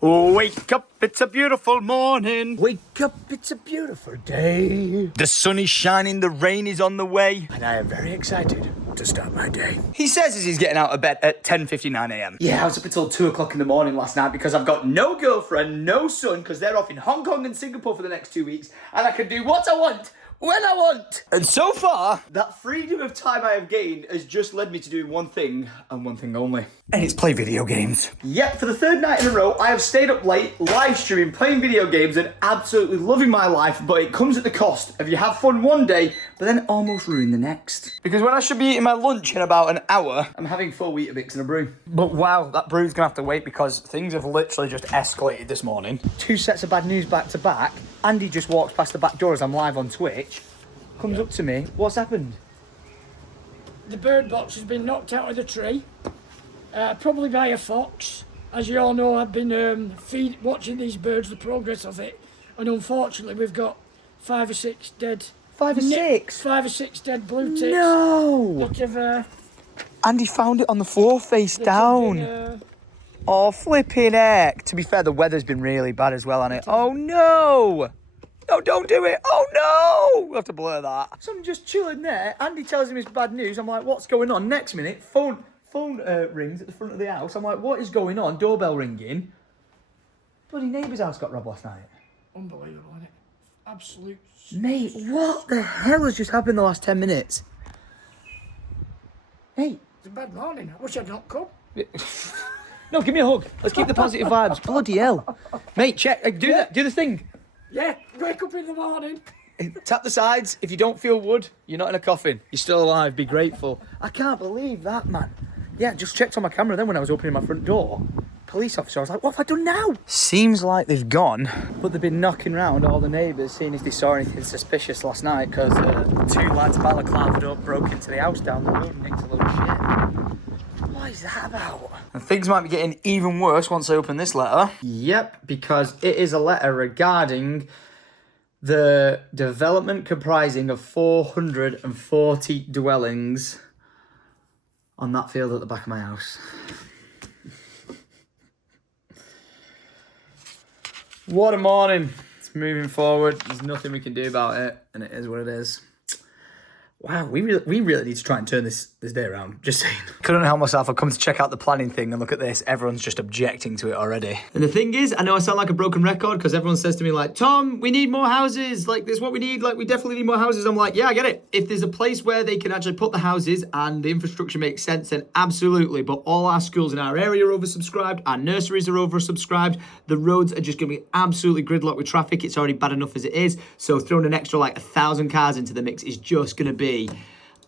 Wake up, it's a beautiful morning. Wake up, it's a beautiful day. The sun is shining, the rain is on the way. And I am very excited to start my day. He says as he's getting out of bed at 10:59 a.m. Yeah, I was up until 2 o'clock in the morning last night because I've got no girlfriend, no son, because they're off in Hong Kong and Singapore for the next 2 weeks, and I can do what I want, when I want. And so far, That freedom of time I have gained has just led me to doing one thing, and one thing only. and it's play video games. Yep, for the third night in a row, I have stayed up late, live streaming, playing video games, and absolutely loving my life, but it comes at the cost of you have fun one day, but then almost ruin the next. Because when I should be eating my lunch in about an hour, I'm having 4 Weetabix and a brew. but wow, that brew's gonna have to wait because things have literally just escalated this morning. 2 sets of bad news back to back. Andy just walks past the back door as I'm live on Twitch, comes up to me. What's happened? The bird box has been knocked out of the tree, probably by a fox. As you all know, I've been watching these birds, the progress of it, and unfortunately we've got 5 or 6 dead. 5 or 6? 5 or 6 dead blue ticks. No! That have, Andy found it on the floor face that have down. been, Oh, flipping heck. To be fair, the weather's been really bad as well, hasn't it? Oh no! No, don't do it! Oh no! We'll have to blur that. So I'm just chilling there. Andy tells him it's bad news. I'm like, what's going on? Next minute, phone rings at the front of the house. I'm like, what is going on? Doorbell ringing. Bloody neighbour's house got robbed last night. unbelievable, isn't it? Absolute. Mate, what the hell has just happened in the last 10 minutes? Mate. It's a bad morning. I wish I'd not come. No, give me a hug. Let's keep the positive vibes. Bloody hell. Mate, check. Do that. Do the thing. Yeah, wake up in the morning. Tap the sides. If you don't feel wood, you're not in a coffin. You're still alive. Be grateful. I can't believe that, man. Yeah, just checked on my camera then when I was opening my front door. Police officer, I was like, what have I done now? Seems like they've gone. But they've been knocking round all the neighbours, seeing if they saw anything suspicious last night, because 2 lads balaclava'd up, broke into the house down the road and nicked a load of shit. What is that about? And things might be getting even worse once I open this letter. Yep, because it is a letter regarding the development comprising of 440 dwellings on that field at the back of my house. What a morning. It's moving forward. There's nothing we can do about it, and it is what it is. Wow, we really need to try and turn this day around. Just saying. Couldn't help myself. I've come to check out the planning thing and look at this. Everyone's just objecting to it already. And the thing is, I know I sound like a broken record because everyone says to me like, Tom, we need more houses. Like, this is what we need. Like, we definitely need more houses. I'm like, yeah, I get it. If there's a place where they can actually put the houses and the infrastructure makes sense, then absolutely. But all our schools in our area are oversubscribed. Our nurseries are oversubscribed. The roads are just going to be absolutely gridlocked with traffic. It's already bad enough as it is. So throwing an extra like 1,000 cars into the mix is just going to be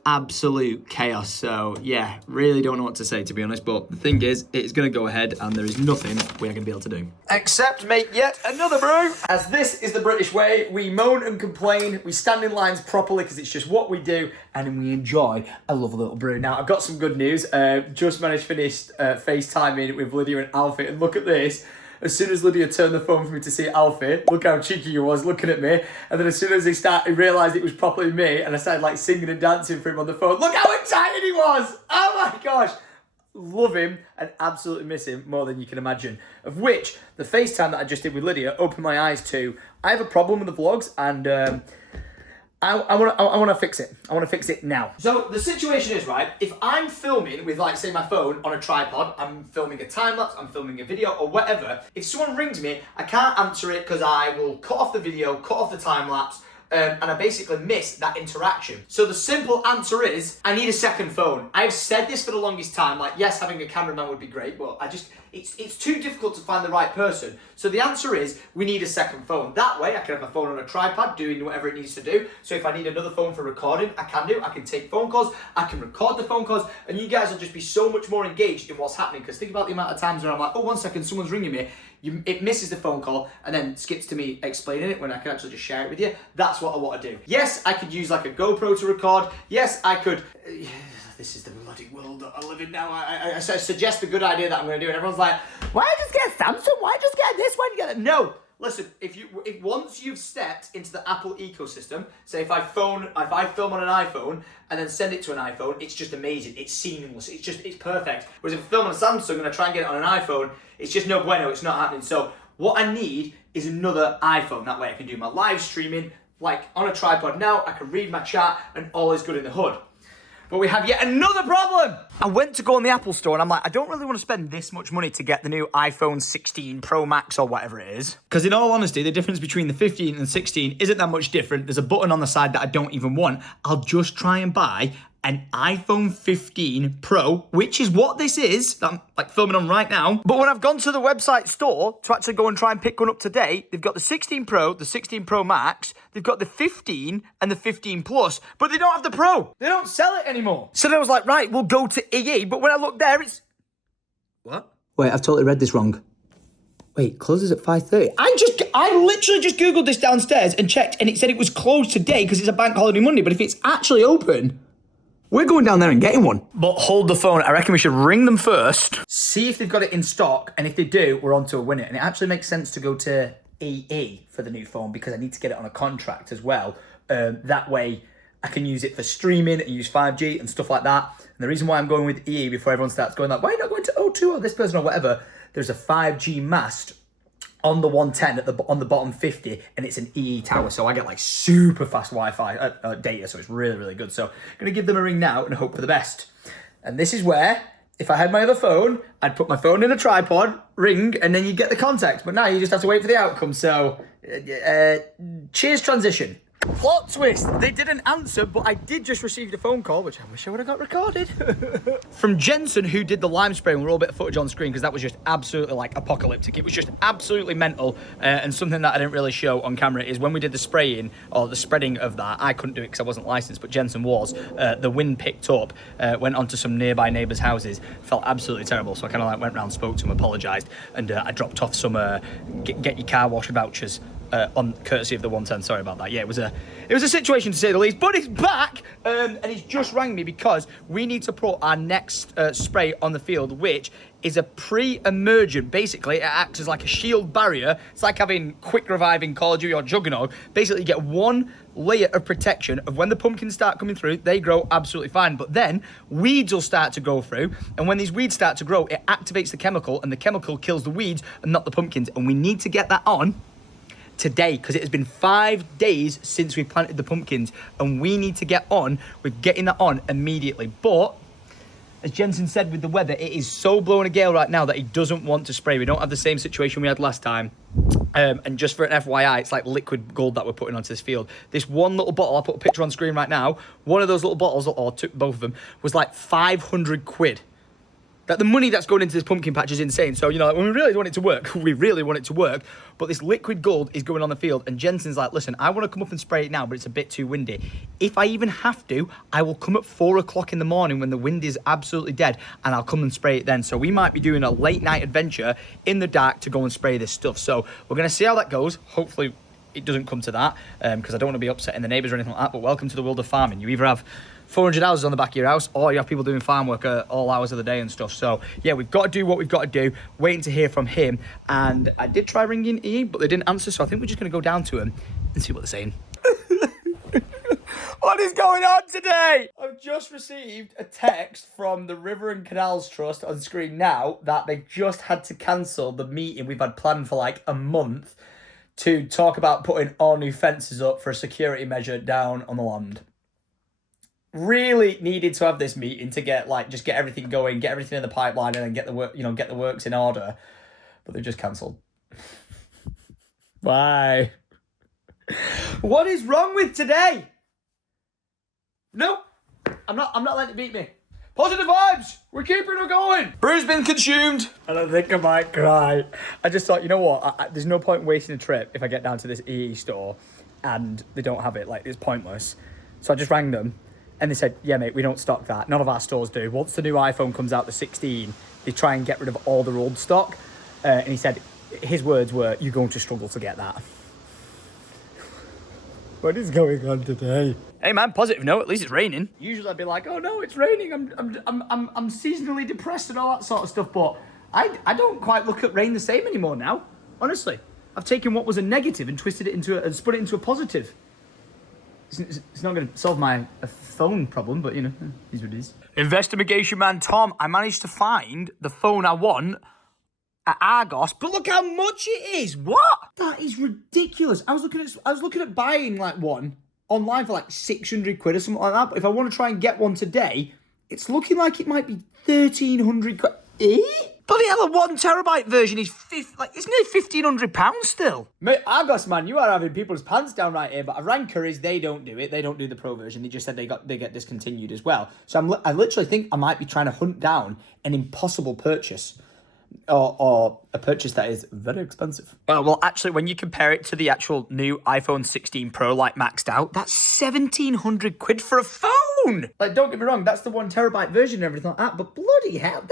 absolute chaos. So yeah, really don't know what to say, to be honest, but the thing is, it's going to go ahead and there is nothing we're going to be able to do Except make yet another brew. as this is the British way. We moan and complain, we stand in lines properly because it's just what we do, and then we enjoy a lovely little brew. Now I've got some good news. Just managed to finish FaceTiming with Lydia and Alfie, and look at this. As soon as Lydia turned the phone for me to see Alfie, look how cheeky he was looking at me. And then as soon as he realised it was properly me, and I started like singing and dancing for him on the phone. Look how excited he was! Oh my gosh! Love him and absolutely miss him more than you can imagine. Of which, the FaceTime that I just did with Lydia opened my eyes to. I have a problem with the vlogs, and I want to fix it. I want to fix it now. So the situation is, right, if I'm filming with, like, say, my phone on a tripod, I'm filming a time-lapse, I'm filming a video or whatever, if someone rings me, I can't answer it because I will cut off the video, cut off the time-lapse, and I basically miss that interaction. So the simple answer is, I need a second phone. I've said this for the longest time, like, yes, having a cameraman would be great, but it's too difficult to find the right person. So the answer is, we need a second phone. That way, I can have my phone on a tripod doing whatever it needs to do. So if I need another phone for recording, I can do. I can take phone calls, I can record the phone calls, and you guys will just be so much more engaged in what's happening. Because think about the amount of times where I'm like, oh, 1 second, someone's ringing me. It misses the phone call and then skips to me explaining it when I can actually just share it with you. That's what I want to do. Yes, I could use like a GoPro to record. Yes, I could... This is the bloody world that I live in now. I suggest a good idea that I'm going to do, and everyone's like, why just get Samsung? Why just get this? Why do you get that? No, listen, if once you've stepped into the Apple ecosystem, say if I film on an iPhone and then send it to an iPhone, it's just amazing. It's seamless. It's perfect. Whereas if I film on a Samsung and I try and get it on an iPhone, it's just no bueno. It's not happening. So what I need is another iPhone. That way I can do my live streaming like on a tripod now. I can read my chat and all is good in the hood. But we have yet another problem. I went to go on the Apple store and I'm like, I don't really want to spend this much money to get the new iPhone 16 Pro Max or whatever it is. Because in all honesty, the difference between the 15 and 16 isn't that much different. There's a button on the side that I don't even want. I'll just try and buy an iPhone 15 Pro, which is what this is, that I'm like filming on right now. But when I've gone to the website store to actually go and try and pick one up today, they've got the 16 Pro, the 16 Pro Max, they've got the 15 and the 15 Plus, but they don't have the Pro. They don't sell it anymore. So then I was like, right, we'll go to EE, but when I look there, it's... What? Wait, I've totally read this wrong. Wait, closes at 5:30. I literally just Googled this downstairs and checked, and it said it was closed today because it's a bank holiday Monday, but if it's actually open... we're going down there and getting one. But hold the phone. I reckon we should ring them first. See if they've got it in stock. And if they do, we're on to a winner. And it actually makes sense to go to EE for the new phone because I need to get it on a contract as well. That way I can use it for streaming and use 5G and stuff like that. And the reason why I'm going with EE before everyone starts going like, why are you not going to O2 or this person or whatever? There's a 5G mast on the 110 on the bottom 50, and it's an EE tower, so I get like super fast Wi-Fi data, so it's really, really good. So I'm gonna give them a ring now and hope for the best. And this is where, if I had my other phone, I'd put my phone in a tripod, ring, and then you get the contact. But now you just have to wait for the outcome. So, cheers transition. Plot twist, they didn't answer, but I did just receive a phone call, which I wish I would have got recorded. From Jensen, who did the lime spray, and we're all a bit of footage on screen, because that was just absolutely like apocalyptic. It was just absolutely mental, and something that I didn't really show on camera is when we did the spraying, or the spreading of that, I couldn't do it because I wasn't licensed, but Jensen was, the wind picked up, went onto some nearby neighbours' houses, felt absolutely terrible, so I kind of like went round, spoke to him, apologised, and I dropped off some get your car wash vouchers on courtesy of the 110. Sorry about that. Yeah, it was a situation to say the least, but he's back, and he's just rang me because we need to put our next spray on the field, which is a pre-emergent. Basically, it acts as like a shield barrier. It's like having quick reviving Call of Duty or Juggernaut. Basically, you get one layer of protection of when the pumpkins start coming through, they grow absolutely fine. But then weeds will start to grow through, and when these weeds start to grow, it activates the chemical, and the chemical kills the weeds and not the pumpkins. And we need to get that on today, because it has been 5 days since we planted the pumpkins, and we need to get on with getting that on immediately. But as Jensen said with the weather, it is so blowing a gale right now that he doesn't want to spray. We don't have the same situation we had last time. And just for an FYI, it's like liquid gold that we're putting onto this field. This one little bottle, I'll put a picture on screen right now, one of those little bottles, or both of them, was like 500 quid. That the money that's going into this pumpkin patch is insane. So, you know, when we really want it to work, we really want it to work. But this liquid gold is going on the field. And Jensen's like, listen, I want to come up and spray it now, but it's a bit too windy. If I even have to, I will come at 4 o'clock in the morning when the wind is absolutely dead, and I'll come and spray it then. So we might be doing a late night adventure in the dark to go and spray this stuff. So we're going to see how that goes. Hopefully it doesn't come to that, because I don't want to be upsetting the neighbours or anything like that. But welcome to the world of farming. You either have 400 houses on the back of your house, or you have people doing farm work at all hours of the day and stuff. So yeah, we've got to do what we've got to do. Waiting to hear from him. And I did try ringing E, but they didn't answer, so I think we're just going to go down to him and see what they're saying. What is going on today? I've just received a text from the River and Canals Trust on screen now that they just had to cancel the meeting we've had planned for like a month to talk about putting all new fences up for a security measure down on the land. Really needed to have this meeting to get just get everything going, get everything in the pipeline, and then get the work, get the works in order. But they've just cancelled. Why? What is wrong with today? Nope. I'm not letting it beat me. Positive vibes. We're keeping it going. Brew's been consumed. And I think I might cry. I just thought, you know what? There's no point wasting a trip if I get down to this EE store and they don't have it. Like, it's pointless. So I just rang them. And they said, yeah, mate, we don't stock that. None of our stores do. Once the new iPhone comes out, the 16, they try and get rid of all their old stock. And he said, his words were, you're going to struggle to get that. What is going on today? Hey man, positive note, at least it's raining. Usually I'd be like, oh no, it's raining. I'm seasonally depressed and all that sort of stuff. But I don't quite look at rain the same anymore now, honestly. I've taken what was a negative and twisted it and spun it into a positive. It's not going to solve my phone problem, but, you know, it is what it is. Investigation man Tom, I managed to find the phone I want at Argos, but look how much it is. What? That is ridiculous. I was looking at buying like one online for like 600 quid or something like that, but if I want to try and get one today, it's looking like it might be 1,300 quid. Bloody hell, a 1 terabyte version is it's nearly £1,500 still. Mate, Argos, man, you are having people's pants down right here, but Aranker is, they don't do it. They don't do the pro version. They just said they get discontinued as well. So I literally think I might be trying to hunt down an impossible purchase. Or a purchase that is very expensive. Well, actually, when you compare it to the actual new iPhone 16 Pro, like maxed out, that's 1,700 quid for a phone. Like, don't get me wrong, that's the 1 terabyte version and everything like that, but bloody hell,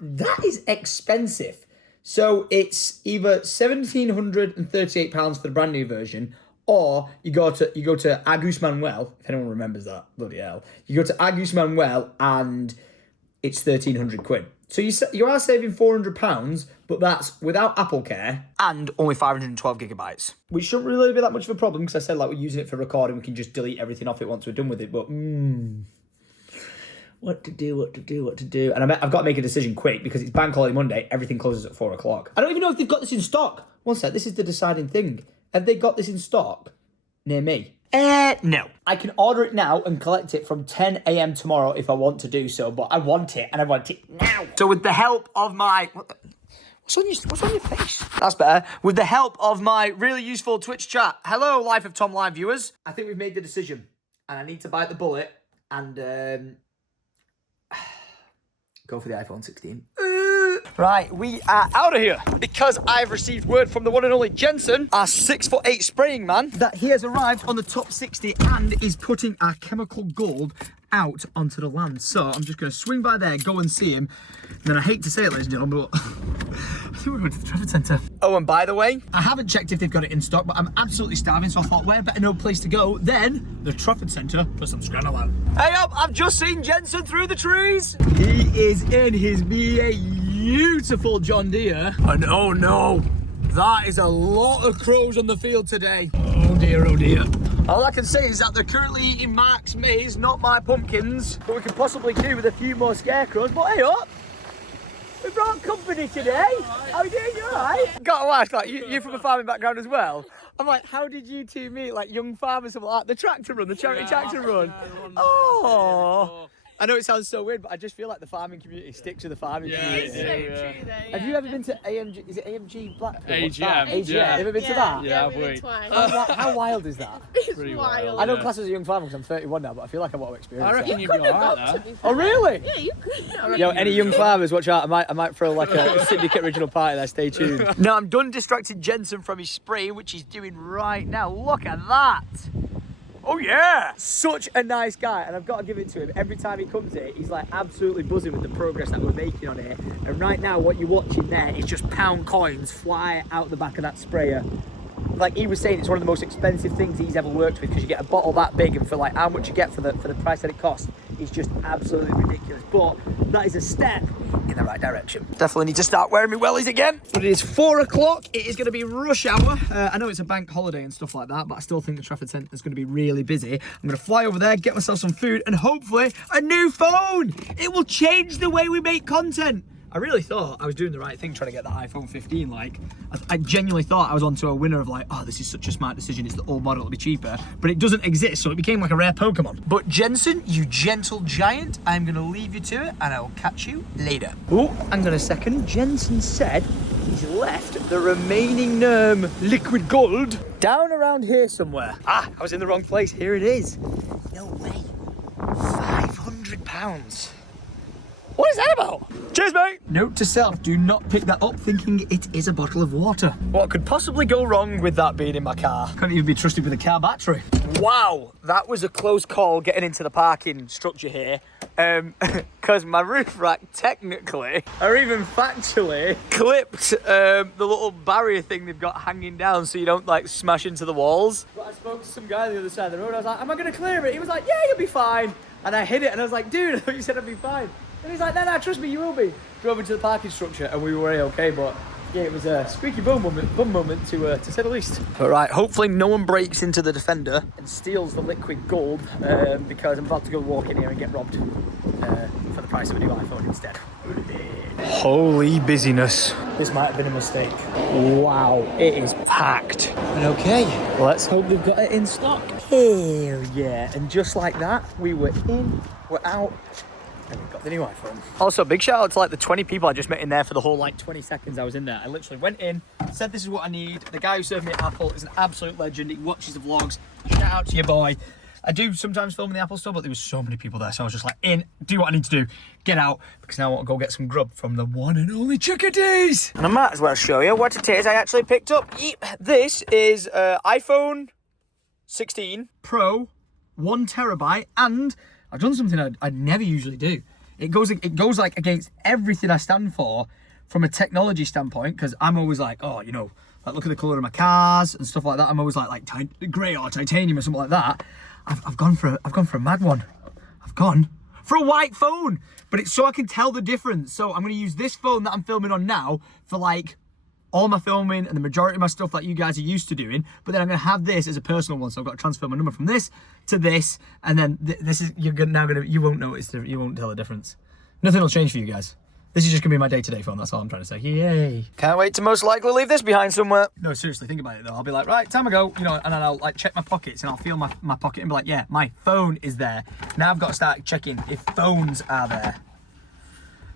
that is expensive. So it's either £1,738 for the brand new version, or you go to Agus Manuel, if anyone remembers that, bloody hell. You go to Agus Manuel and it's 1,300 quid. So you are saving £400, but that's without Apple Care. And only 512 gigabytes. Which shouldn't really be that much of a problem, because I said, like, we're using it for recording, we can just delete everything off it once we're done with it, but what to do. And I've got to make a decision quick, because it's Bank Holiday Monday, everything closes at 4 o'clock. I don't even know if they've got this in stock. One sec, this is the deciding thing. Have they got this in stock near me? No. I can order it now and collect it from 10 a.m. tomorrow if I want to do so, but I want it, and I want it now. So with the help of my... What's on your face? That's better. With the help of my really useful Twitch chat. Hello, Life of Tom Live viewers. I think we've made the decision, and I need to bite the bullet and go for the iPhone 16. Right, we are out of here because I've received word from the one and only Jensen, our 6'8" spraying man, that he has arrived on the top 60 and is putting our chemical gold out onto the land. So I'm just going to swing by there, go and see him. And then I hate to say it, ladies and gentlemen, but I think we're going to the Trafford Centre. Oh, and by the way, I haven't checked if they've got it in stock, but I'm absolutely starving, so I thought, where better no place to go than the Trafford Centre for some scranola. Hey up, I've just seen Jensen through the trees. He is in his beautiful John Deere. And oh no, that is a lot of crows on the field today. Oh dear, oh dear. All I can say is that they're currently eating Mark's maize, not my pumpkins. But we could possibly do with a few more scarecrows. But hey up, we brought company today. How are you doing? You alright? Got to ask, like, you're from a farming background as well. I'm like, how did you two meet? Like young farmers, something like that. The tractor run, the charity tractor run. Oh. I know it sounds so weird, but I just feel like the farming community sticks to the farming community. It's so true though. Have you ever been to AMG? Is it AMG Blackpool? AGM. Yeah. Ever been to that? Yeah, we went twice. How wild is that? It's Pretty wild. I don't class as a young farmer because I'm 31 now, but I feel like I've got experience. I reckon there. you'd be alright there. Oh really? Yeah, you could. Yo, any young farmers, watch out. I might throw like a Syndicate original party there. Stay tuned. Now I'm done distracting Jensen from his spray, which he's doing right now. Look at that. Oh yeah! Such a nice guy, and I've got to give it to him. Every time he comes here, he's like absolutely buzzing with the progress that we're making on it. And right now, what you're watching there is just pound coins fly out the back of that sprayer. Like he was saying, it's one of the most expensive things he's ever worked with, because you get a bottle that big, and for like how much you get for the price that it costs, it's just absolutely ridiculous. But that is a step in the right direction. Definitely need to start wearing my wellies again. But it is 4 o'clock. It is going to be rush hour. I know it's a bank holiday and stuff like that, but I still think the Trafford Centre is going to be really busy. I'm going to fly over there, get myself some food, and hopefully a new phone. It will change the way we make content. I really thought I was doing the right thing trying to get the iPhone 15. Like, I genuinely thought I was onto a winner of like, oh, this is such a smart decision. It's the old model, it'll be cheaper. But it doesn't exist, so it became like a rare Pokemon. But Jensen, you gentle giant, I'm going to leave you to it, and I will catch you later. Oh, hang on a second. Jensen said he's left the remaining liquid gold down around here somewhere. Ah, I was in the wrong place. Here it is. No way. £500. What is that about? Cheers, mate! Note to self, do not pick that up thinking it is a bottle of water. What could possibly go wrong with that being in my car? Couldn't even be trusted with a car battery. Wow, that was a close call getting into the parking structure here. Because my roof rack technically, or even factually, clipped the little barrier thing they've got hanging down so you don't like smash into the walls. But I spoke to some guy on the other side of the road. I was like, am I going to clear it? He was like, yeah, you'll be fine. And I hit it and I was like, dude, I thought you said I'd be fine. And he's like, no, trust me, you will be. Drove into the parking structure and we were okay, but Yeah, it was a squeaky bum moment to say the least. All right, hopefully no one breaks into the Defender. And steals the liquid gold because I'm about to go walk in here and get robbed for the price of a new iPhone instead. Holy busyness. This might have been a mistake. Wow, it is packed. And okay, let's hope they've got it in stock. Hell yeah. And just like that, we were in, we're out, and we got the new iPhone. Also, big shout out to like the 20 people I just met in there for the whole like 20 seconds I was in there. I literally went in, said this is what I need. The guy who served me at Apple is an absolute legend. He watches the vlogs. Shout out to your boy. I do sometimes film in the Apple store, but there was so many people there, so I was just like, in, do what I need to do, get out, because now I want to go get some grub from the one and only Chickadees. And I might as well show you what it is I actually picked up. Yep. This is iPhone 16 Pro, 1 terabyte, and I've done something I'd never usually do. It goes like against everything I stand for from a technology standpoint, because I'm always like, oh, you know, like look at the colour of my cars and stuff like that. I'm always like grey or titanium or something like that. I've gone for a mad one. I've gone for a white phone, but it's so I can tell the difference. So I'm going to use this phone that I'm filming on now for like all my filming and the majority of my stuff that you guys are used to doing. But then I'm going to have this as a personal one. So I've got to transfer my number from this to this, and then this is you won't notice, you won't tell the difference. Nothing will change for you guys. This is just gonna be my day-to-day phone, that's all I'm trying to say. Yay. Can't wait to most likely leave this behind somewhere. No, seriously, think about it though. I'll be like, right, time to go, you know, and then I'll like check my pockets and I'll feel my pocket and be like, yeah, my phone is there. Now I've got to start checking if phones are there.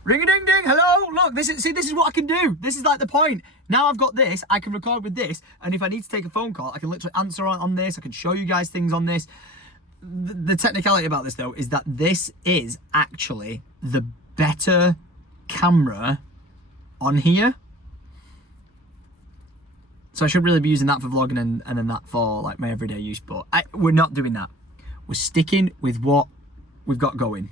Ring-a-ding-ding, hello, look, this is what I can do. This is like the point. Now I've got this, I can record with this, and if I need to take a phone call, I can literally answer on this, I can show you guys things on this. The technicality about this though is that this is actually the better camera on here, so I should really be using that for vlogging and then that for like my everyday use, but we're not doing that. We're sticking with what we've got going.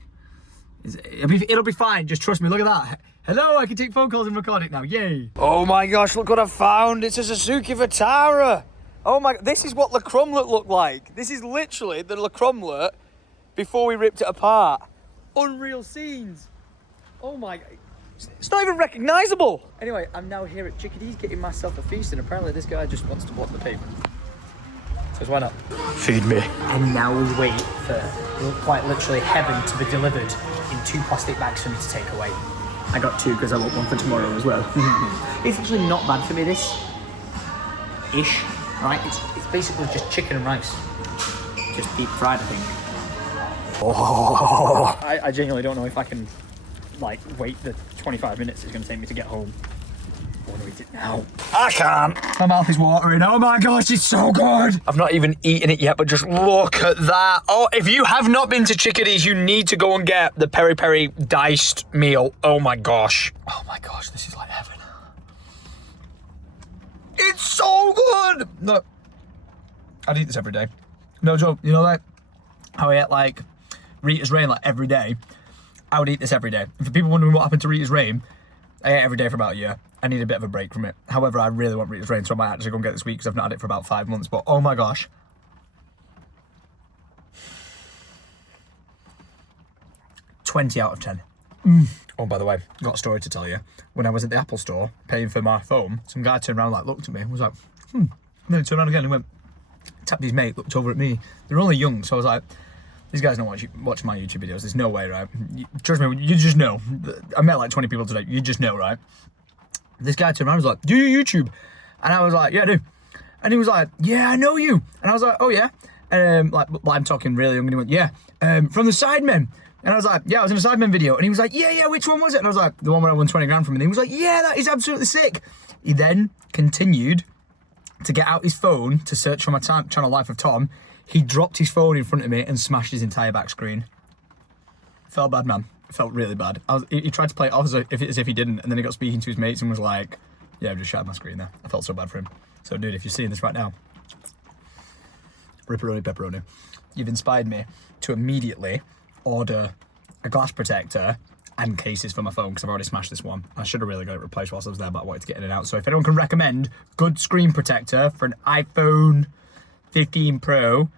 It'll be fine, just trust me. Look at that. Hello, I can take phone calls and record it now, yay. Oh my gosh, look what I found. It's a Suzuki Vitara. Oh my, this is what the Cromlet looked like. This is literally the Le Cromlet before we ripped it apart. Unreal scenes. Oh my god. It's not even recognisable. Anyway, I'm now here at Chickadees getting myself a feast, and apparently this guy just wants to block the pavement. So why not? Feed me. And now we wait for quite literally heaven to be delivered in 2 plastic bags for me to take away. I got 2 because I want one for tomorrow as well. It's actually not bad for me, this. Ish. Right? It's basically just chicken and rice. Just deep fried, I think. Oh. I genuinely don't know if I can like wait the 25 minutes it's going to take me to get home. I want to eat it now. I can't. My mouth is watering. Oh my gosh, it's so good. I've not even eaten it yet, but just look at that. Oh, if you have not been to Chickadees, you need to go and get the peri peri diced meal. Oh my gosh. Oh my gosh, this is like heaven. It's so good. Look, I'd eat this every day. No joke. You know, like how I ate like Rita's Rain like every day. I would eat this every day. And for people wondering what happened to Rita's Rain, I ate every day for about a year. I need a bit of a break from it. However, I really want Rita's Rain, so I might actually go and get it this week because I've not had it for about 5 months. But oh my gosh. 20 out of 10. Oh, by the way, got a story to tell you. When I was at the Apple store paying for my phone, some guy turned around, like looked at me and was like, And then he turned around again and went, tapped his mate, looked over at me. They're only young, so I was like, these guys don't watch my YouTube videos. There's no way, right? Trust me, you just know. I met like 20 people today. You just know, right? This guy turned around and was like, do you YouTube? And I was like, yeah, I do. And he was like, yeah, I know you. And I was like, oh, yeah? And like I'm talking really young. And he went, yeah, from the Sidemen. And I was like, yeah, I was in a Sidemen video. And he was like, yeah, which one was it? And I was like, the one where I won 20 grand from him. And he was like, yeah, that is absolutely sick. He then continued to get out his phone to search for my channel Life of Tom. He dropped his phone in front of me and smashed his entire back screen. Felt bad, man. Felt really bad. He tried to play it off as if he didn't, and then he got speaking to his mates and was like, yeah, I've just shattered my screen there. I felt so bad for him. So, dude, if you're seeing this right now, ripperoni pepperoni, you've inspired me to immediately order a glass protector and cases for my phone because I've already smashed this one. I should have really got it replaced whilst I was there, but I wanted to get in and out. So if anyone can recommend good screen protector for an iPhone 15 Pro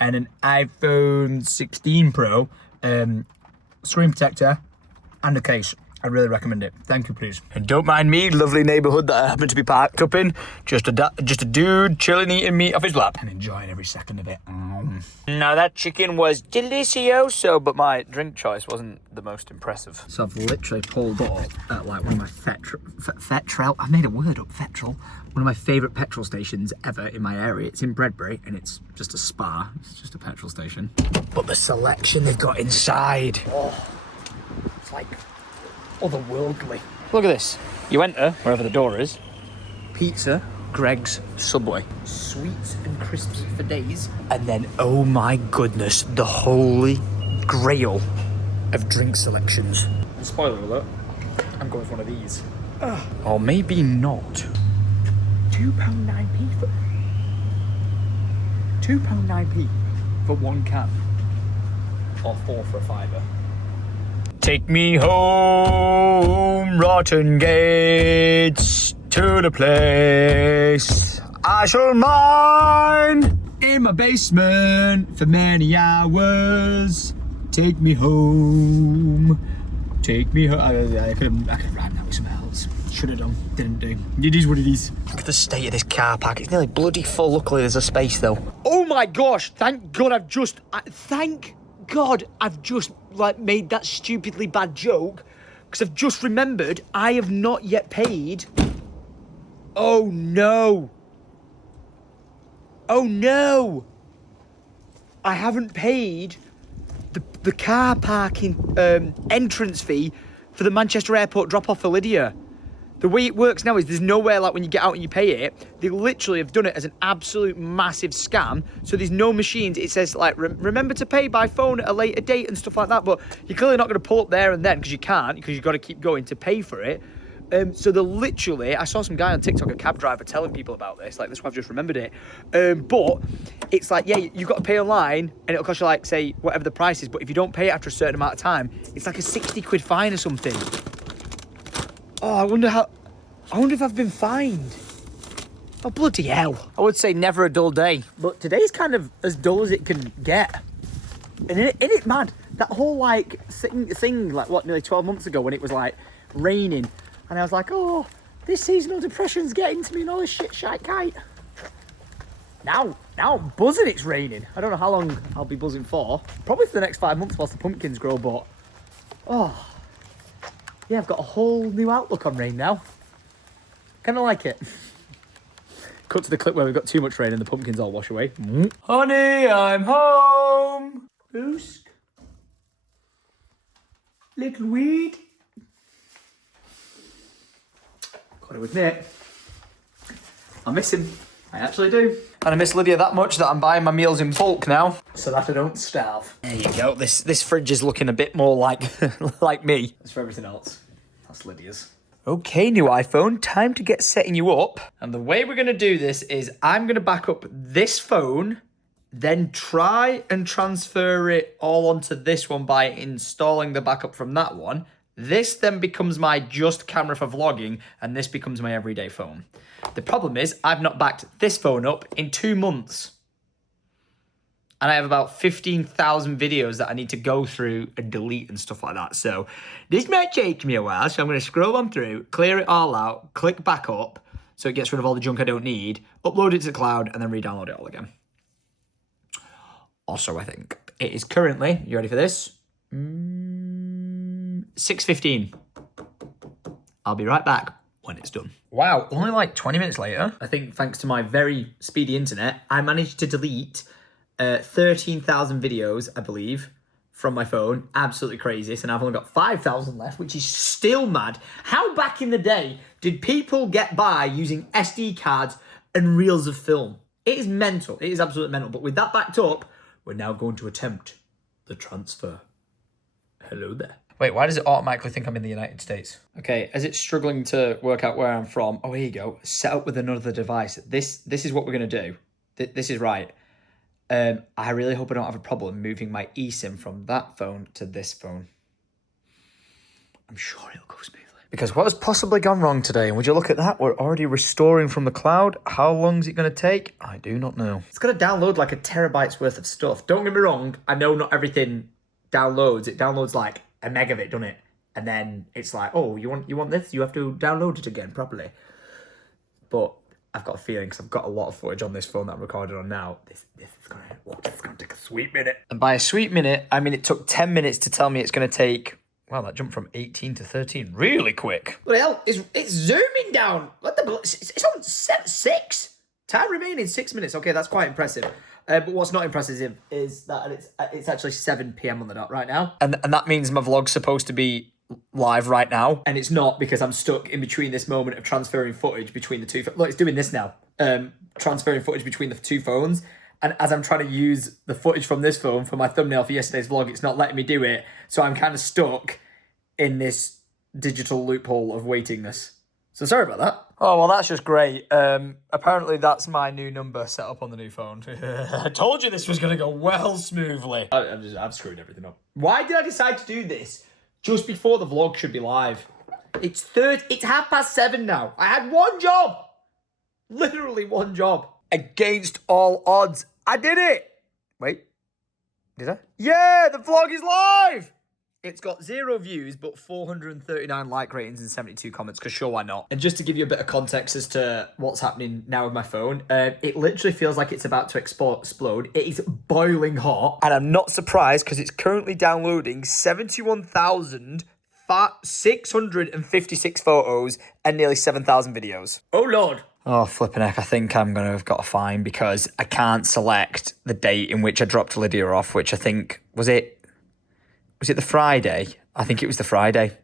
and an iPhone 16 Pro, screen protector and a case. I really recommend it. Thank you, please. And don't mind me, lovely neighbourhood that I happen to be parked up in. Just a dude chilling eating meat off his lap. And enjoying every second of it. Now that chicken was delicioso, but my drink choice wasn't the most impressive. So I've literally pulled up at like one of my petrol. I made a word up, petrol. One of my favourite petrol stations ever in my area. It's in Bredbury and it's just a spa. It's just a petrol station. But the selection they've got inside. Oh, it's like otherworldly. Look at this. You enter, wherever the door is. Pizza, Greg's, Subway. Sweets and crisps for days. And then, oh my goodness, the holy grail of drink selections. Spoiler alert, I'm going for one of these. Or maybe not. £2.9p for... £2.9p for one can. Or 4 for a fiver. Take me home, rotten gates, to the place I shall mine. In my basement for many hours. Take me home. Take me home. I could rhyme that with something else. Should have done. Didn't do. It is what it is. Look at the state of this car park. It's nearly bloody full. Luckily, there's a space though. Oh my gosh! Thank God I've just like made that stupidly bad joke because I've just remembered I have not yet paid. Oh no! Oh no! I haven't paid the car parking entrance fee for the Manchester Airport drop-off for Lydia. The way it works now is there's nowhere like when you get out and you pay it, they literally have done it as an absolute massive scam. So there's no machines. It says like, remember to pay by phone at a later date and stuff like that. But you're clearly not going to pull up there and then because you can't, because you've got to keep going to pay for it. So they're literally, I saw some guy on TikTok, a cab driver, telling people about this. Like, that's why I've just remembered it. But it's like, yeah, you've got to pay online and it'll cost you like, say, whatever the price is. But if you don't pay it after a certain amount of time, it's like a 60 quid fine or something. Oh, I wonder if I've been fined. Oh, bloody hell. I would say never a dull day. But today's kind of as dull as it can get. And isn't it mad? That whole, like, thing, like, what, nearly 12 months ago when it was, like, raining. And I was like, oh, this seasonal depression's getting to me and all this shite kite. Now I'm buzzing it's raining. I don't know how long I'll be buzzing for. Probably for the next 5 months whilst the pumpkins grow, but... Oh... Yeah, I've got a whole new outlook on rain now. Kind of like it. Cut to the clip where we've got too much rain and the pumpkins all wash away. Honey, I'm home. Boost. Little weed. Gotta admit, I miss him. I actually do. And I miss Lydia that much that I'm buying my meals in bulk now. So that I don't starve. There you go. This fridge is looking a bit more like like me. As for everything else, that's Lydia's. Okay, new iPhone, time to get setting you up. And the way we're going to do this is I'm going to back up this phone, then try and transfer it all onto this one by installing the backup from that one. This then becomes my just camera for vlogging, and this becomes my everyday phone. The problem is I've not backed this phone up in 2 months. And I have about 15,000 videos that I need to go through and delete and stuff like that. So this might take me a while. So I'm going to scroll on through, clear it all out, click back up so it gets rid of all the junk I don't need, upload it to the cloud, and then re-download it all again. Also, I think it is currently, you ready for this? 6:15. I'll be right back when it's done. Wow, only like 20 minutes later. I think thanks to my very speedy internet, I managed to delete 13,000 videos, I believe, from my phone. Absolutely crazy. And I've only got 5,000 left, which is still mad. How back in the day did people get by using SD cards and reels of film? It is mental. It is absolutely mental. But with that backed up, we're now going to attempt the transfer. Hello there. Wait, why does it automatically think I'm in the United States? Okay, as it's struggling to work out where I'm from, oh, here you go. Set up with another device. This is what we're going to do. This is right. I really hope I don't have a problem moving my eSIM from that phone to this phone. I'm sure it'll go smoothly. Because what has possibly gone wrong today? And would you look at that? We're already restoring from the cloud. How long is it going to take? I do not know. It's going to download like a terabyte's worth of stuff. Don't get me wrong. I know not everything downloads. It downloads like a meg of it, doesn't it? And then it's like, oh, you want this? You have to download it again properly. But I've got a feeling, because I've got a lot of footage on this phone that I'm recording on now, this is gonna take a sweet minute. And by a sweet minute, I mean it took 10 minutes to tell me it's going to take... Wow, that jumped from 18 to 13 really quick. Bloody hell, it's zooming down. It's on 6. Time remaining 6 minutes. Okay, that's quite impressive. But what's not impressive is that it's actually 7 p.m. on the dot right now. And that means my vlog's supposed to be live right now. And it's not, because I'm stuck in between this moment of transferring footage between the two. Look, it's doing this now. Transferring footage between the two phones. And as I'm trying to use the footage from this phone for my thumbnail for yesterday's vlog, it's not letting me do it. So I'm kind of stuck in this digital loophole of waitingness. So sorry about that. Oh, well, that's just great. Apparently, that's my new number set up on the new phone. I told you this was going to go well smoothly. I've screwed everything up. Why did I decide to do this just before the vlog should be live? It's 7:30 now. I had one job. Literally one job. Against all odds, I did it. Wait, did I? Yeah, the vlog is live. It's got 0 views, but 439 like ratings and 72 comments, because sure, why not? And just to give you a bit of context as to what's happening now with my phone, it literally feels like it's about to explode. It is boiling hot. And I'm not surprised, because it's currently downloading 71,656 photos and nearly 7,000 videos. Oh, Lord. Oh, flipping heck, I think I'm going to have got a fine, because I can't select the date in which I dropped Lydia off, which I think, was it the Friday? I think it was the Friday.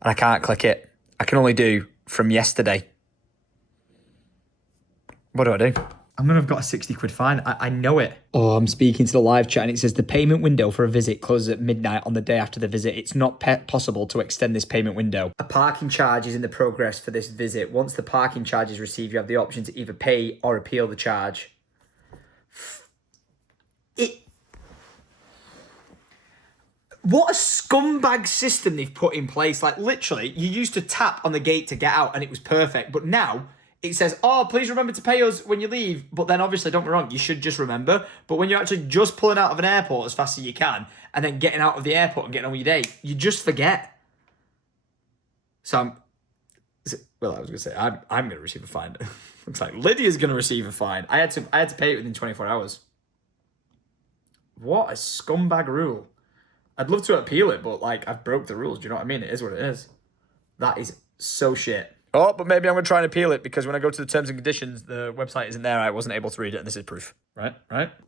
And I can't click it. I can only do from yesterday. What do I do? I'm going to have got a 60 quid fine. I know it. Oh, I'm speaking to the live chat and it says the payment window for a visit closes at midnight on the day after the visit. It's not possible to extend this payment window. A parking charge is in the progress for this visit. Once the parking charge is received, you have the option to either pay or appeal the charge. What a scumbag system they've put in place. Like, literally, you used to tap on the gate to get out and it was perfect. But now it says, oh, please remember to pay us when you leave. But then obviously, don't be wrong, you should just remember. But when you're actually just pulling out of an airport as fast as you can and then getting out of the airport and getting on with your day, you just forget. So I was going to say, I'm going to receive a fine. Looks like Lydia's going to receive a fine. I had to pay it within 24 hours. What a scumbag rule. I'd love to appeal it, but like, I've broke the rules. Do you know what I mean? It is what it is. That is so shit. Oh, but maybe I'm going to try and appeal it, because when I go to the terms and conditions, the website isn't there. I wasn't able to read it, and this is proof. Right?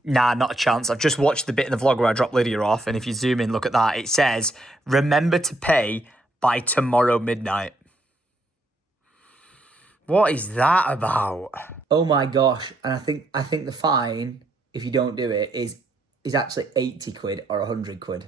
Nah, not a chance. I've just watched the bit in the vlog where I dropped Lydia off, and if you zoom in, look at that. It says, remember to pay by tomorrow midnight. What is that about? Oh my gosh. And I think the fine, if you don't do it, is actually 80 quid or 100 quid.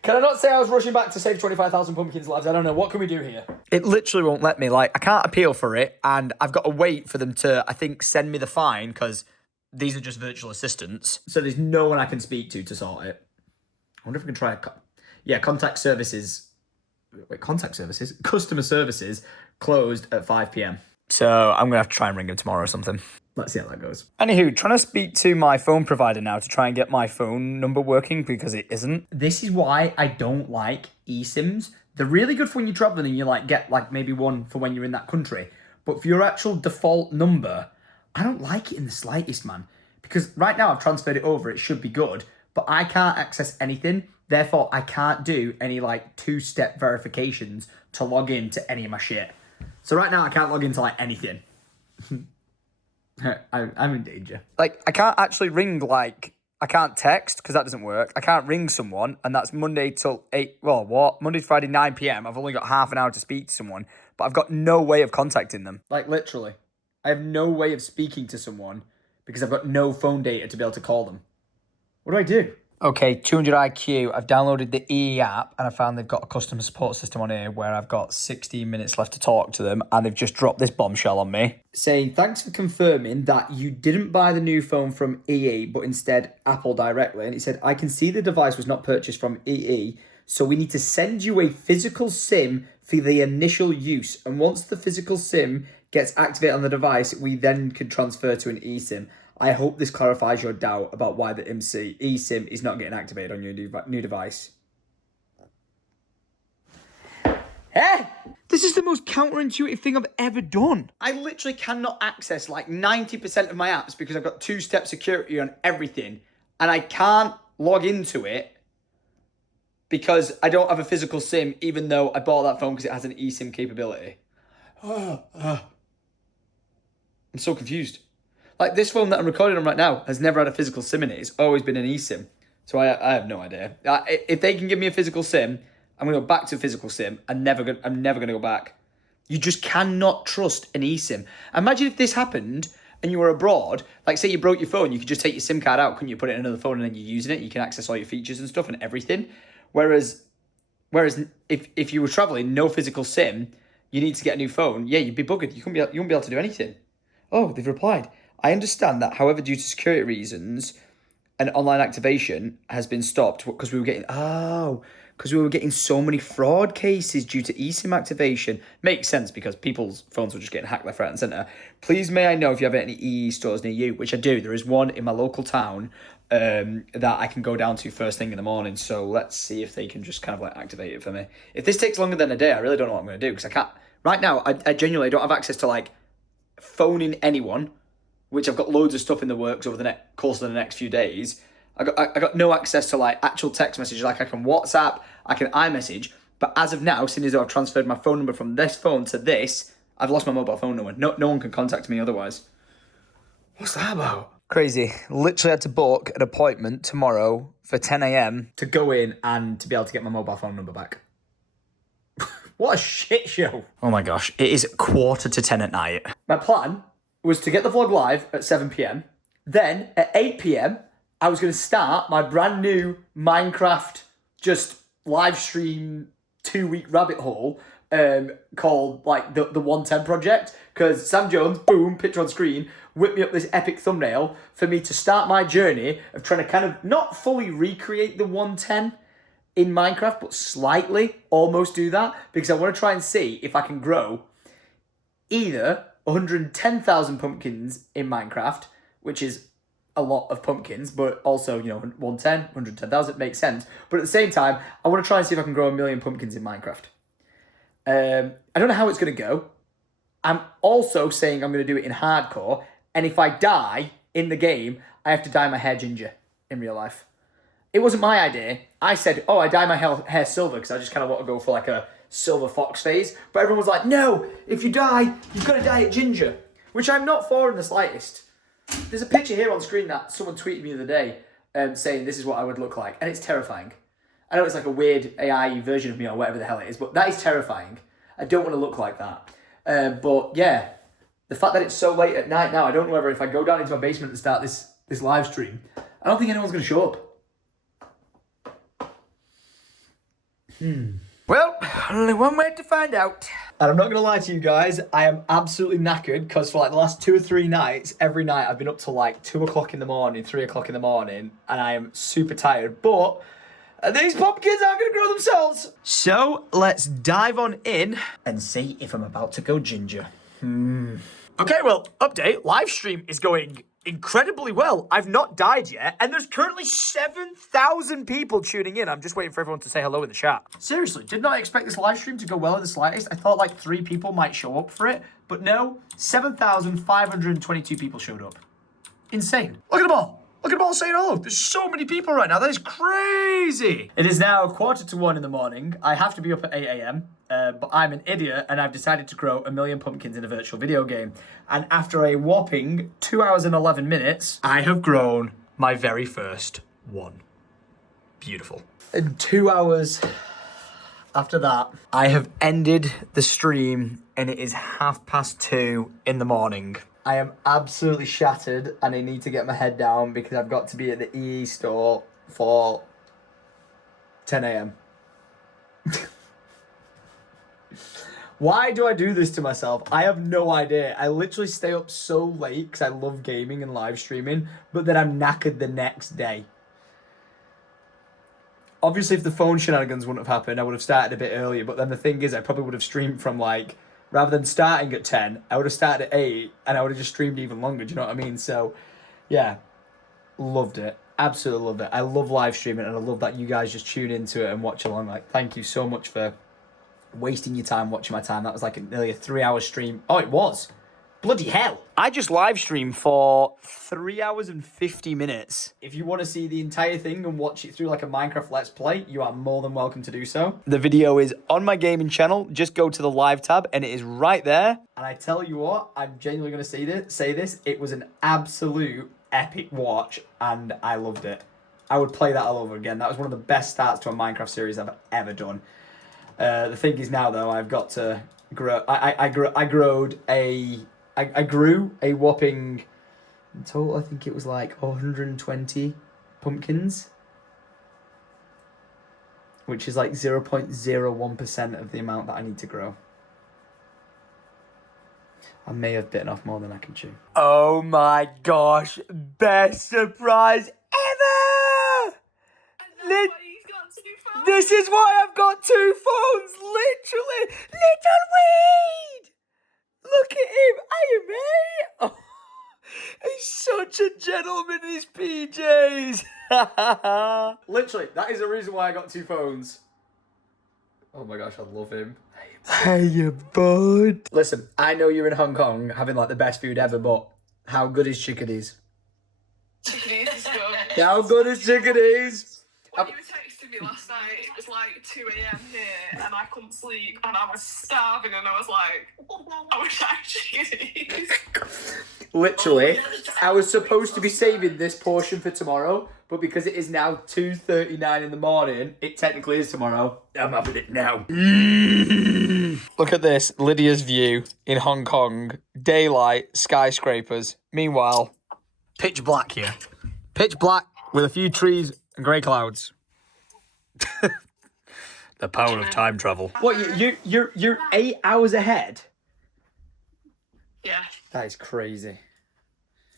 Can I not say I was rushing back to save 25,000 pumpkins, lads? I don't know. What can we do here? It literally won't let me. Like, I can't appeal for it, and I've got to wait for them to, I think, send me the fine, because these are just virtual assistants. So there's no one I can speak to sort it. I wonder if we can try contact services. Wait, contact services? Customer services closed at 5 p.m. So I'm going to have to try and ring them tomorrow or something. Let's see how that goes. Anywho, trying to speak to my phone provider now to try and get my phone number working, because it isn't. This is why I don't like eSIMs. They're really good for when you're traveling and you get maybe one for when you're in that country. But for your actual default number, I don't like it in the slightest, man. Because right now I've transferred it over, it should be good, but I can't access anything. Therefore, I can't do any two-step verifications to log in to any of my shit. So right now I can't log into anything. I'm in danger. I can't actually ring, I can't text, because that doesn't work. I can't ring someone, and that's Monday till 8, Monday to Friday, 9 p.m. I've only got half an hour to speak to someone, but I've got no way of contacting them. Literally. I have no way of speaking to someone because I've got no phone data to be able to call them. What do I do? Okay, 200 IQ. I've downloaded the EE app, and I found they've got a customer support system on here where I've got 16 minutes left to talk to them, and they've just dropped this bombshell on me. Saying, thanks for confirming that you didn't buy the new phone from EE, but instead Apple directly. And it said, I can see the device was not purchased from EE, so we need to send you a physical SIM for the initial use. And once the physical SIM gets activated on the device, we then can transfer to an eSIM. I hope this clarifies your doubt about why the eSIM is not getting activated on your new device. Hey! This is the most counterintuitive thing I've ever done. I literally cannot access like 90% of my apps because I've got two-step security on everything, and I can't log into it because I don't have a physical SIM, even though I bought that phone because it has an eSIM capability. I'm so confused. Like, this phone that I'm recording on right now has never had a physical SIM in it. It's always been an eSIM. So I have no idea. If they can give me a physical SIM, I'm going to go back to a physical SIM. I'm never going to go back. You just cannot trust an eSIM. Imagine if this happened and you were abroad. Like, say you broke your phone, you could just take your SIM card out, couldn't you? Put it in another phone and then you're using it. You can access all your features and stuff and everything. Whereas if you were traveling, no physical SIM, you need to get a new phone. Yeah, you'd be buggered. You wouldn't be able to do anything. Oh, they've replied. I understand that, however, due to security reasons, an online activation has been stopped because we were getting so many fraud cases due to eSIM activation. Makes sense because people's phones were just getting hacked left, right, and centre. Please may I know if you have any EE stores near you, which I do. There is one in my local town that I can go down to first thing in the morning. So let's see if they can just kind of like activate it for me. If this takes longer than a day, I really don't know what I'm going to do because I can't. Right now, I genuinely don't have access to like phoning anyone, which I've got loads of stuff in the works over the course of the next few days. I got no access to like actual text messages. Like I can WhatsApp, I can iMessage, but as of now, seeing as though I've transferred my phone number from this phone to this, I've lost my mobile phone number. No one can contact me otherwise. What's that about? Crazy. Literally had to book an appointment tomorrow for 10 a.m. To go in and to be able to get my mobile phone number back. What a shit show. Oh my gosh, it is 9:45 at night. My plan was to get the vlog live at 7 p.m. Then at 8 p.m, I was going to start my brand new Minecraft just live stream 2-week rabbit hole called like the 110 project, because Sam Jones, boom, picture on screen, whipped me up this epic thumbnail for me to start my journey of trying to kind of not fully recreate the 110 in Minecraft, but slightly almost do that, because I want to try and see if I can grow either 110,000 pumpkins in Minecraft, which is a lot of pumpkins, but also, 110, 110,000 makes sense. But at the same time, I want to try and see if I can grow 1 million pumpkins in Minecraft. I don't know how it's going to go. I'm also saying I'm going to do it in hardcore, and if I die in the game, I have to dye my hair ginger in real life. It wasn't my idea. I said, I dye my hair silver because I just kind of want to go for like a silver fox phase. But everyone was like, no, if you die, you've got to dye it ginger, which I'm not for in the slightest. There's a picture here on screen that someone tweeted me the other day saying this is what I would look like, and it's terrifying. I know it's like a weird AI version of me or whatever the hell it is, but that is terrifying. I don't want to look like that. But yeah, the fact that it's so late at night now, I don't know whether if I go down into my basement and start this live stream, I don't think anyone's going to show up. Well, only one way to find out. And I'm not going to lie to you guys, I am absolutely knackered because for like the last 2 or 3 nights, every night I've been up till like 2 o'clock in the morning, 3 o'clock in the morning, and I am super tired. But these pumpkins aren't going to grow themselves. So let's dive on in and see if I'm about to go ginger. Okay, well, update. Live stream is going incredibly well. I've not died yet, and there's currently 7,000 people tuning in. I'm just waiting for everyone to say hello in the chat. Seriously, did not expect this live stream to go well in the slightest. I thought like 3 people might show up for it, but no, 7,522 people showed up. Insane. Look at them all. Look at them all saying hello. There's so many people right now. That is crazy. It is now 1:45 in the morning. I have to be up at 8 a.m. But I'm an idiot and I've decided to grow 1 million pumpkins in a virtual video game. And after a whopping 2 hours and 11 minutes, I have grown my very first one. Beautiful. and 2 hours after that, I have ended the stream and it is 2:30 in the morning. I am absolutely shattered and I need to get my head down because I've got to be at the EE store for 10 a.m. Why do I do this to myself? I have no idea. I literally stay up so late because I love gaming and live streaming, but then I'm knackered the next day. Obviously, if the phone shenanigans wouldn't have happened, I would have started a bit earlier, but then the thing is, I probably would have streamed from like rather than starting at 10, I would have started at 8 and I would have just streamed even longer. Do you know what I mean? So, yeah, loved it. Absolutely loved it. I love live streaming and I love that you guys just tune into it and watch along. Like, thank you so much for wasting your time watching my time. That was like nearly a 3-hour stream. Oh, it was. Bloody hell. I just live streamed for 3 hours and 50 minutes. If you want to see the entire thing and watch it through like a Minecraft Let's Play, you are more than welcome to do so. The video is on my gaming channel. Just go to the live tab and it is right there. And I tell you what, I'm genuinely going to say this. It was an absolute epic watch and I loved it. I would play that all over again. That was one of the best starts to a Minecraft series I've ever done. The thing is now though, I've got to grow. I grew a whopping, in total I think it was like 120 pumpkins, which is like 0.01% of the amount that I need to grow. I may have bitten off more than I can chew. Oh my gosh, best surprise ever! This is why I've got 2 phones, literally. Little weed! Look at him, hey mate! Oh, he's such a gentleman in his PJs. Literally, that is the reason why I got 2 phones. Oh my gosh, I love him. Hey, you bud. Listen, I know you're in Hong Kong having like the best food ever, but how good is chickadees? Chickadees is good. How good is chickadees? When you were texting me last night, it was like 2 a.m. here, and I couldn't sleep, and I was starving, and I was like, I wish I had chickadees. Literally, I was supposed to be saving this portion for tomorrow, but because it is now 2:39 in the morning, it technically is tomorrow. I'm having it now. Look at this, Lydia's view in Hong Kong. Daylight, skyscrapers. Meanwhile, pitch black here. Pitch black with a few trees and grey clouds. The power of time travel. What, you're 8 hours ahead? Yeah. That is crazy.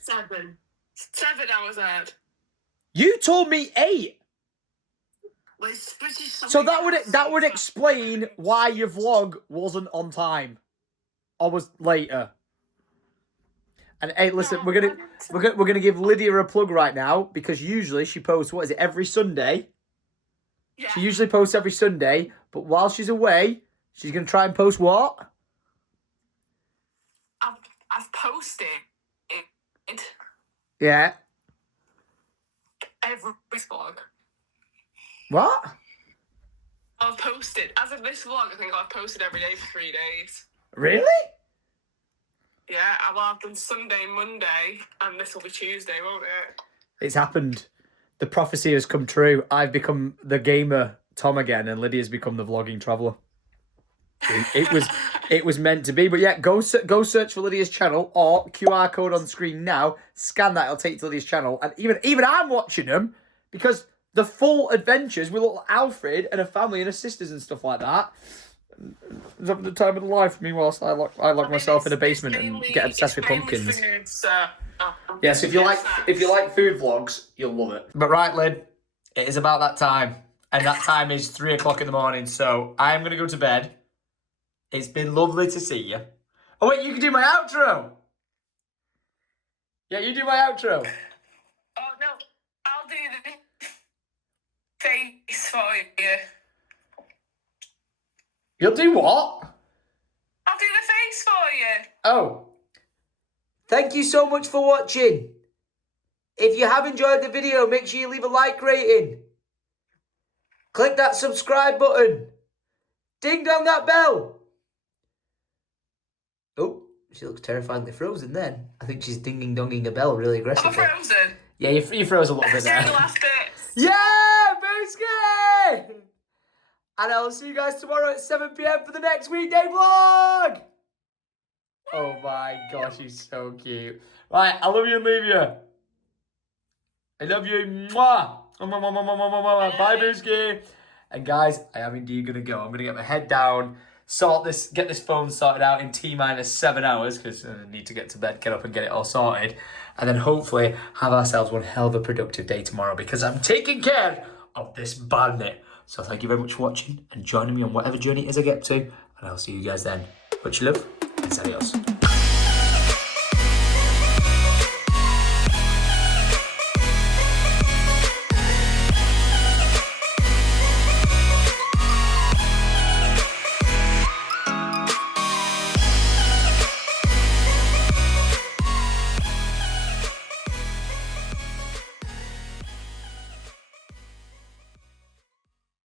7 hours ahead. You told me 8! So that would explain why your vlog wasn't on time. Or was later. And hey, listen, we're gonna give Lydia a plug right now because usually she posts, what is it, every Sunday? Yeah. She usually posts every Sunday, but while she's away, she's gonna try and post what? I've posted it Yeah. every vlog. What? I've posted, as of this vlog, I think I've posted every day for 3 days. Really? Yeah, I've done Sunday, Monday, and this will be Tuesday, won't it? It's happened. The prophecy has come true. I've become the gamer Tom again, and Lydia's become the vlogging traveller. It was meant to be. But yeah, go search for Lydia's channel or QR code on screen now. Scan that; it'll take you to Lydia's channel. And even I'm watching them because the full adventures with little Alfred and a family and her sisters and stuff like that. It's having the time of life. Meanwhile, I lock myself in a basement and get obsessed with pumpkins. Food, so, Yeah, so if you like food vlogs, you'll love it. But right, Lyd, it is about that time. And that time is 3 o'clock in the morning. So I am going to go to bed. It's been lovely to see you. Oh, wait, you can do my outro. Yeah, you do my outro. Oh, no, I'll do the face for you. You'll do what? I'll do the face for you. Oh. Thank you so much for watching. If you have enjoyed the video, make sure you leave a like rating. Click that subscribe button. Ding dong that bell. Oh, she looks terrifyingly frozen then. I think she's dinging donging a bell really I'm aggressively. frozen. Yeah, you froze a little bit See you in the there. last bit. Yeah, Booski! And I'll see you guys tomorrow at 7 p.m. for the next weekday vlog. Oh my gosh, he's so cute. Right, I love you and leave you. I love you. Mwah. Bye, Booski. And guys, I am indeed going to go. I'm going to get my head down, get this phone sorted out in T-minus 7 hours, because I need to get to bed, get up and get it all sorted. And then hopefully have ourselves one hell of a productive day tomorrow, because I'm taking care of this bandit. So thank you very much for watching and joining me on whatever journey it is I get to. And I'll see you guys then. Much love, and adios.